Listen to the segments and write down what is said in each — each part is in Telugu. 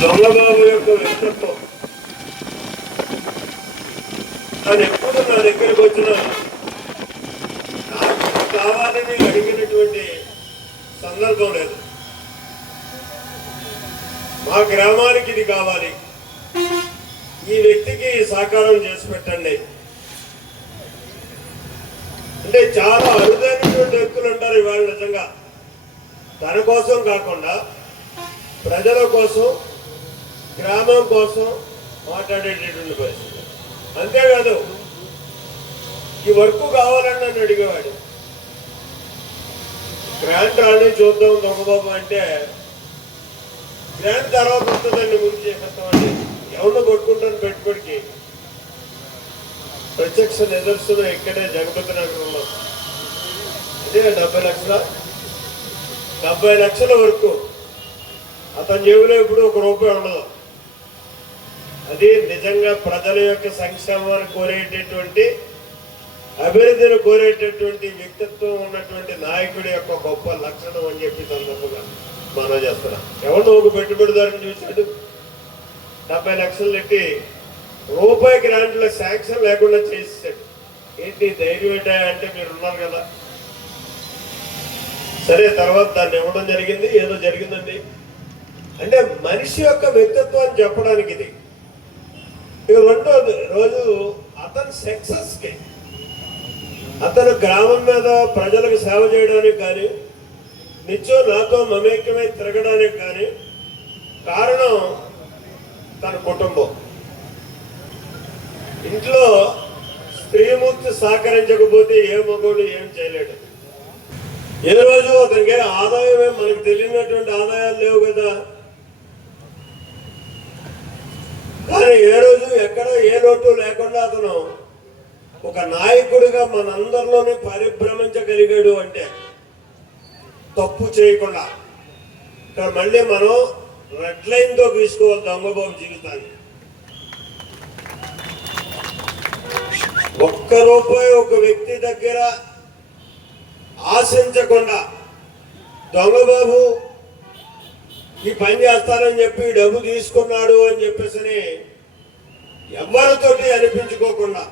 దొంగబాబు యొక్క వ్యక్తిత్వం. తను ఎప్పుడు నా దగ్గరికి వచ్చిన నాకు కావాలని అడిగినటువంటి సందర్భం లేదు. మా గ్రామానికి ఇది కావాలి. ఈ వ్యక్తికి సహకారం చేసి పెట్టండి. అంటే చాలా అరుదైనటువంటి వ్యక్తులు ఉంటారు ఇవాళ నిజంగా. తన కోసం కాకుండా ప్రజల కోసం గ్రామం కోసం మాట్లాడేటటువంటి పరిస్థితి. అంతేకాదు ఈ వర్క్ కావాలని నన్ను అడిగేవాడు. గ్రాంట్ రాని చూద్దాం దొంగబాబు అంటే గ్రాంట్ తర్వాత వస్తుందండి ముందు చేసేస్తామని ఎవరిని కొట్టుకుంటాను పెట్టుబడికి? ప్రత్యక్ష నిదర్శనం ఇక్కడే జగపతి నగరంలో. అదే డెబ్బై లక్షల డెబ్బై లక్షల వరకు. అతని జేబులో ఇప్పుడు ఒక రూపాయి ఉండదు. అది నిజంగా ప్రజల యొక్క సంక్షేమాన్ని కోరేటటువంటి అభివృద్ధిని కోరేటటువంటి వ్యక్తిత్వం ఉన్నటువంటి నాయకుడి యొక్క గొప్ప లక్షణం అని చెప్పి సందర్భంగా మనం చేస్తున్నాం. ఎవరినో ఒక పెట్టుబడిదారుని చూశాడు. డెబ్బై లక్షలు పెట్టి రూపాయి గ్రాంట్లో శాంక్షన్ లేకుండా చేసేసాడు. ఏంటి ధైర్యం ఏంటా అంటే మీరు ఉన్నారు కదా. సరే తర్వాత దాన్ని ఇవ్వడం జరిగింది ఏదో జరిగిందండి. అంటే మనిషి యొక్క వ్యక్తిత్వాన్ని చెప్పడానికి ఇది. ఈరోజు రోజు అతని సక్సెస్కి. అతను గ్రామం మీద ప్రజలకు సేవ చేయడానికి కానీ నిత్యం నాతో మమేక్యమై తిరగడానికి కానీ కారణం తన కుటుంబం. ఇంట్లో స్త్రీమూర్తి సహకరించకపోతే ఏ మగోడు ఏం చేయలేడు. ఏ రోజు అతనికి ఆదాయమే మనకు తెలియనటువంటి ఆదాయాలు లేవు కదా కానీ ఏ రోజు ఎక్కడ ఏ లోటు లేకుండా అతను ఒక నాయకుడిగా మనందరిలోనే పరిభ్రమించగలిగాడు అంటే తప్పు చేయకుండా. ఇక్కడ మళ్ళీ మనం రెడ్ లైన్తో తీసుకోవాలి దొంగబాబు జీవితాన్ని. ఒక్క రూపాయి ఒక వ్యక్తి దగ్గర ఆశించకుండా దొంగబాబు ఈ పని చేస్తానని చెప్పి డబ్బు తీసుకున్నాడు అని చెప్పేసి ఎవరితోటి అనిపించుకోకుండా.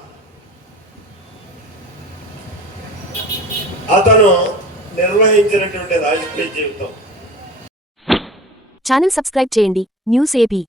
అతను నిర్వహించినటువంటి రాజకీయ జీవితం. ఛానల్ సబ్స్క్రైబ్ చేయండి. News AP